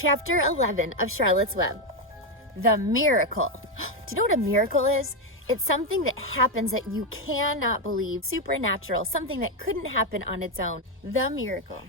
Chapter 11 of Charlotte's Web. The miracle. Do you know what a miracle is? It's something that happens that you cannot believe, supernatural, something that couldn't happen on its own. The miracle.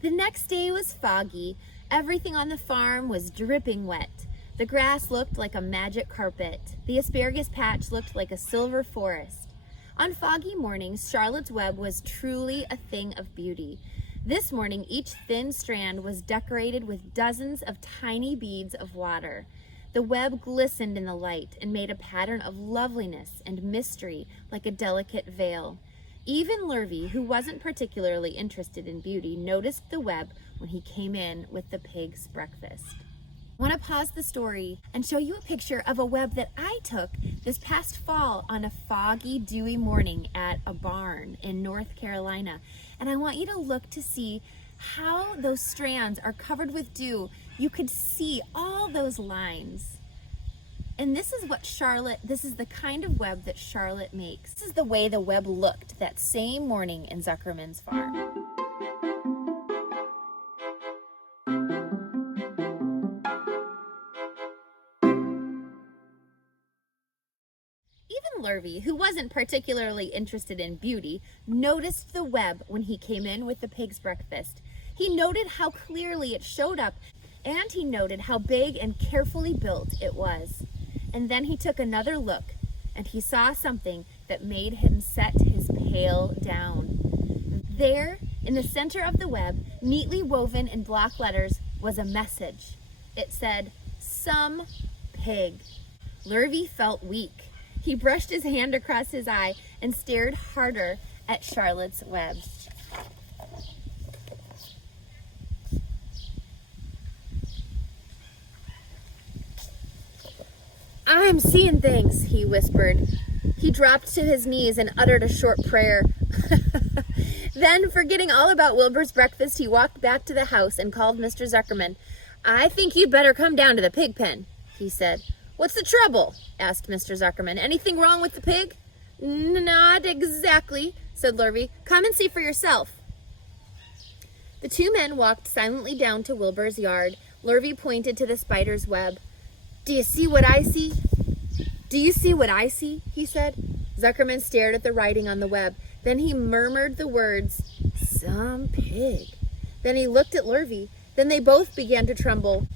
The next day was foggy. Everything on the farm was dripping wet. The grass looked like a magic carpet. The asparagus patch looked like a silver forest. On foggy mornings, Charlotte's Web was truly a thing of beauty. This morning, each thin strand was decorated with dozens of tiny beads of water. The web glistened in the light and made a pattern of loveliness and mystery like a delicate veil. Even Lurvy, who wasn't particularly interested in beauty, noticed the web when he came in with the pig's breakfast. I want to pause the story and show you a picture of a web that I took this past fall on a foggy, dewy morning at a barn in North Carolina. And I want you to look to see how those strands are covered with dew. You could see all those lines. And this is the kind of web that Charlotte makes. This is the way the web looked that same morning in Zuckerman's farm. Even Lurvy, who wasn't particularly interested in beauty, noticed the web when he came in with the pig's breakfast. He noted how clearly it showed up, and he noted how big and carefully built it was. And then he took another look, and he saw something that made him set his pail down. There, in the center of the web, neatly woven in block letters, was a message. It said, "Some pig." Lurvy felt weak. He brushed his hand across his eye and stared harder at Charlotte's web. "I'm seeing things," he whispered. He dropped to his knees and uttered a short prayer. Then, forgetting all about Wilbur's breakfast, he walked back to the house and called Mr. Zuckerman. "I think you'd better come down to the pig pen," he said. "What's the trouble?" asked Mr. Zuckerman. "Anything wrong with the pig?" "Not exactly," said Lurvy. "Come and see for yourself." The two men walked silently down to Wilbur's yard. Lurvy pointed to the spider's web. "Do you see what I see?" "Do you see what I see?" he said. Zuckerman stared at the writing on the web. Then he murmured the words, "Some pig." Then he looked at Lurvy. Then they both began to tremble.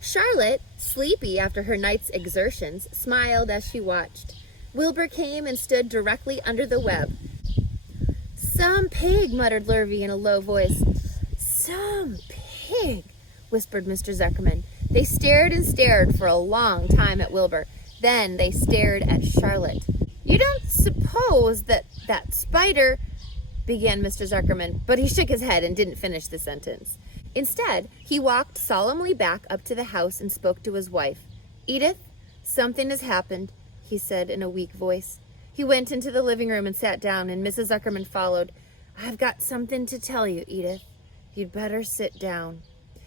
Charlotte, sleepy after her night's exertions, smiled as she watched. Wilbur came and stood directly under the web. "Some pig," muttered Lurvy in a low voice. "Some pig," whispered Mr. Zuckerman. They stared and stared for a long time at Wilbur. Then they stared at Charlotte. "You don't suppose that spider—" began Mr. Zuckerman, but he shook his head and didn't finish the sentence. Instead, he walked solemnly back up to the house and spoke to his wife. "Edith, something has happened," he said in a weak voice. He went into the living room and sat down, and Mrs. Zuckerman followed. "I've got something to tell you, Edith. You'd better sit down."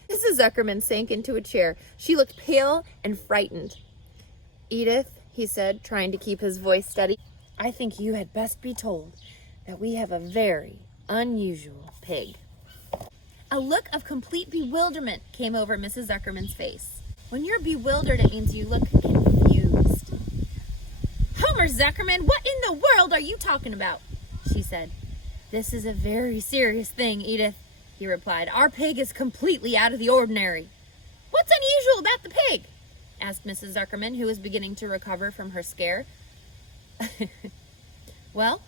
Mrs. Zuckerman sank into a chair. She looked pale and frightened. "Edith," he said, trying to keep his voice steady, "I think you had best be told that we have a very unusual pig." A look of complete bewilderment came over Mrs. Zuckerman's face. When you're bewildered, it means you look confused. "Homer Zuckerman, what in the world are you talking about?" she said. "This is a very serious thing, Edith," he replied. "Our pig is completely out of the ordinary." "What's unusual about the pig?" asked Mrs. Zuckerman, who was beginning to recover from her scare. "Well,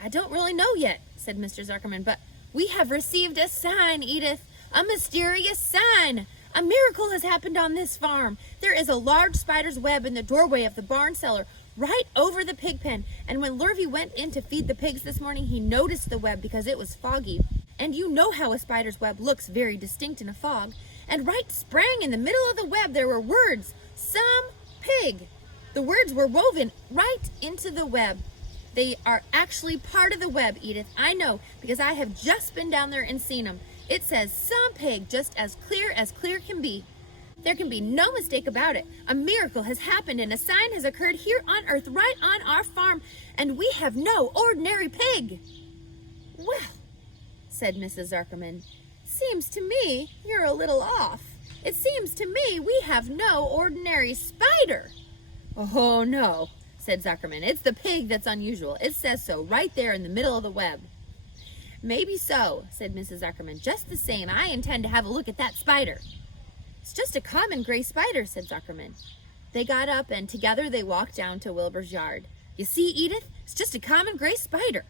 I don't really know yet," said Mr. Zuckerman, "but we have received a sign, Edith, a mysterious sign. A miracle has happened on this farm. There is a large spider's web in the doorway of the barn cellar, right over the pig pen. And when Lurvy went in to feed the pigs this morning, he noticed the web because it was foggy. And you know how a spider's web looks very distinct in a fog. And right sprang in the middle of the web there were words, 'Some pig.' The words were woven right into the web. They are actually part of the web, Edith. I know, because I have just been down there and seen them. It says 'Some pig' just as clear can be. There can be no mistake about it. A miracle has happened and a sign has occurred here on earth, right on our farm, and we have no ordinary pig." "Well," said Mrs. Zuckerman, seems to me you're a little off. It seems to me we have no ordinary spider. Oh, no, said Zuckerman. It's the pig that's unusual. It says so right there in the middle of the web. Maybe so, said Mrs. Zuckerman. Just the same, I intend to have a look at that spider. It's just a common gray spider, said Zuckerman. They got up and together they walked down to Wilbur's yard. You see, Edith, it's just a common gray spider.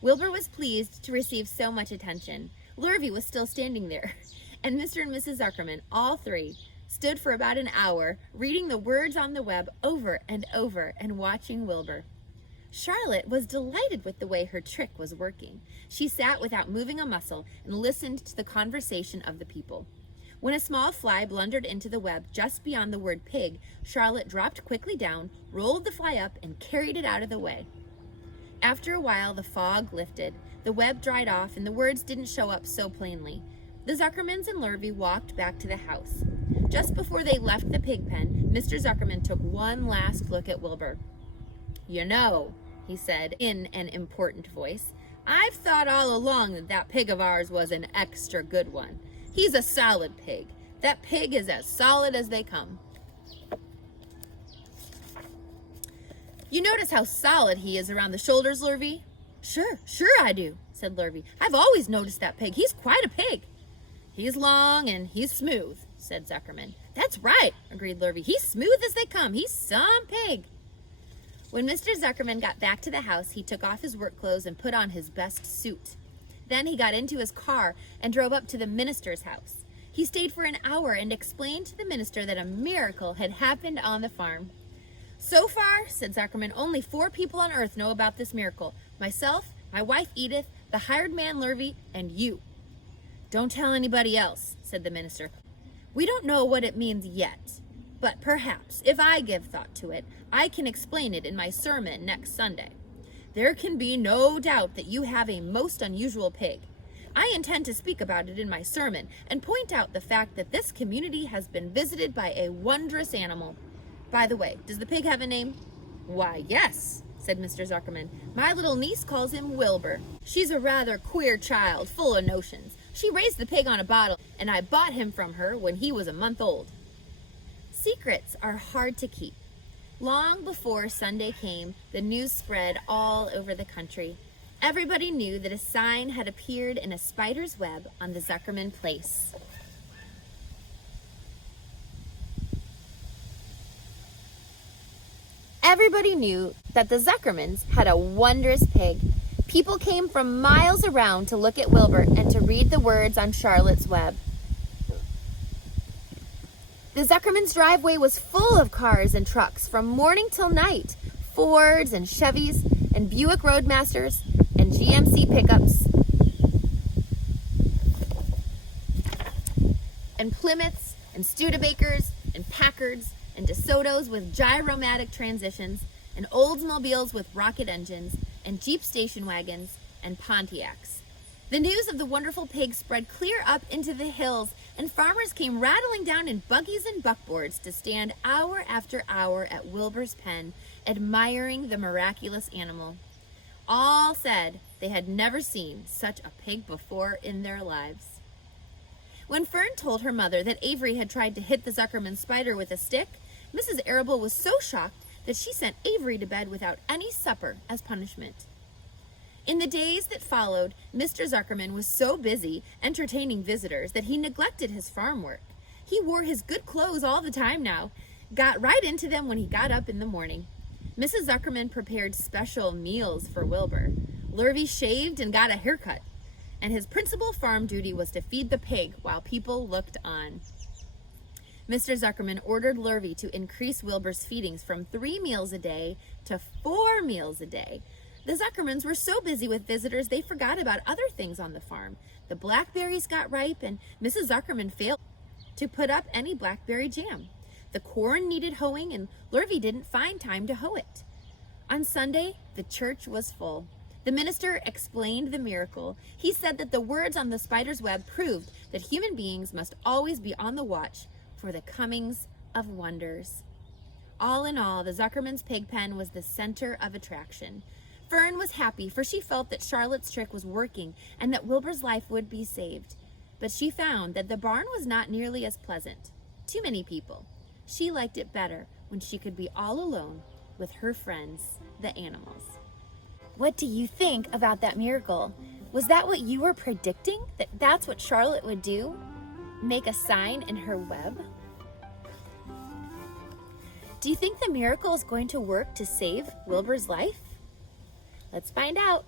Wilbur was pleased to receive so much attention. Lurvy was still standing there, and Mr. and Mrs. Zuckerman, all three, stood for about an hour reading the words on the web over and watching Wilbur. Charlotte was delighted with the way her trick was working. She sat without moving a muscle and listened to the conversation of the people. When a small fly blundered into the web just beyond the word pig, Charlotte dropped quickly down, rolled the fly up, and carried it out of the way. After a while, the fog lifted, the web dried off, and the words didn't show up so plainly. The Zuckermans and Lurvy walked back to the house. Just before they left the pig pen, Mr. Zuckerman took one last look at Wilbur. You know, he said in an important voice, I've thought all along that that pig of ours was an extra good one. He's a solid pig. That pig is as solid as they come. You notice how solid he is around the shoulders, Lurvy? Sure I do, said Lurvy. I've always noticed that pig. He's quite a pig. He's long and he's smooth, said Zuckerman. That's right, agreed Lurvy. He's smooth as they come. He's some pig. When Mr. Zuckerman got back to the house, he took off his work clothes and put on his best suit. Then he got into his car and drove up to the minister's house. He stayed for an hour and explained to the minister that a miracle had happened on the farm. So far, said Zuckerman, only 4 people on earth know about this miracle. Myself, my wife Edith, the hired man Lurvy, and you. Don't tell anybody else, said the minister. We don't know what it means yet, but perhaps, if I give thought to it, I can explain it in my sermon next Sunday. There can be no doubt that you have a most unusual pig. I intend to speak about it in my sermon and point out the fact that this community has been visited by a wondrous animal. By the way, does the pig have a name? Why, yes, said Mr. Zuckerman. My little niece calls him Wilbur. She's a rather queer child, full of notions. She raised the pig on a bottle, and I bought him from her when he was a month old. Secrets are hard to keep. Long before Sunday came, the news spread all over the country. Everybody knew that a sign had appeared in a spider's web on the Zuckerman place. Everybody knew that the Zuckermans had a wondrous pig. People came from miles around to look at Wilbur and to read the words on Charlotte's web. The Zuckerman's driveway was full of cars and trucks from morning till night. Fords and Chevys and Buick Roadmasters and GMC pickups and Plymouths and Studebakers and Packards and DeSotos with gyromatic transitions and Oldsmobiles with rocket engines and Jeep station wagons and Pontiacs. The news of the wonderful pig spread clear up into the hills, and farmers came rattling down in buggies and buckboards to stand hour after hour at Wilbur's pen, admiring the miraculous animal. All said they had never seen such a pig before in their lives. When Fern told her mother that Avery had tried to hit the Zuckerman spider with a stick, Mrs. Arable was so shocked that she sent Avery to bed without any supper as punishment. In the days that followed, Mr. Zuckerman was so busy entertaining visitors that he neglected his farm work. He wore his good clothes all the time now, got right into them when he got up in the morning. Mrs. Zuckerman prepared special meals for Wilbur. Lurvy shaved and got a haircut, and his principal farm duty was to feed the pig while people looked on. Mr. Zuckerman ordered Lurvy to increase Wilbur's feedings from 3 meals a day to 4 meals a day. The Zuckermans were so busy with visitors they forgot about other things on the farm. The blackberries got ripe, and Mrs. Zuckerman failed to put up any blackberry jam. The corn needed hoeing, and Lurvy didn't find time to hoe it. On Sunday, the church was full. The minister explained the miracle. He said that the words on the spider's web proved that human beings must always be on the watch for the comings of wonders. All in all, the Zuckerman's pig pen was the center of attraction. Fern was happy, for she felt that Charlotte's trick was working and that Wilbur's life would be saved. But she found that the barn was not nearly as pleasant. Too many people. She liked it better when she could be all alone with her friends, the animals. What do you think about that miracle? Was that what you were predicting? That's what Charlotte would do? Make a sign in her web? Do you think the miracle is going to work to save Wilbur's life? Let's find out.